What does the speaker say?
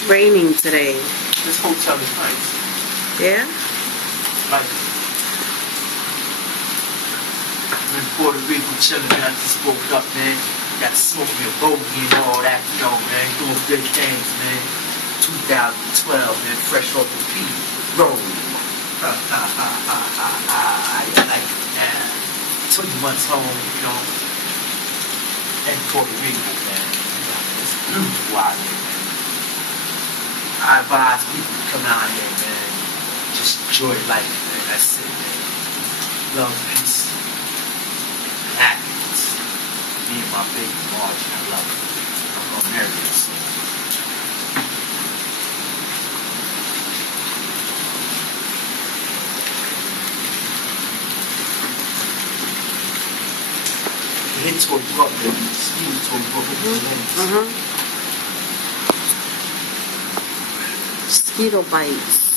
It's raining today. This hotel is nice. Yeah? Like, I'm in Puerto Rico chilling, man. I just woke up, man. Got to smoke me a bogey and all that, you know, man. Doing good things, man. 2012, man. Fresh off the beat. Rolling. I like it, man. 20 months home, you know. In Puerto Rico, man. It's beautiful out here, man. I advise people to come out here, man. Just enjoy life, man. That's it, man. Love, peace, and happiness. Me and my baby Margie, I love her. I'm gonna marry her soon. He tore you up, baby. Steve tore you up with his legs. Mosquito bites.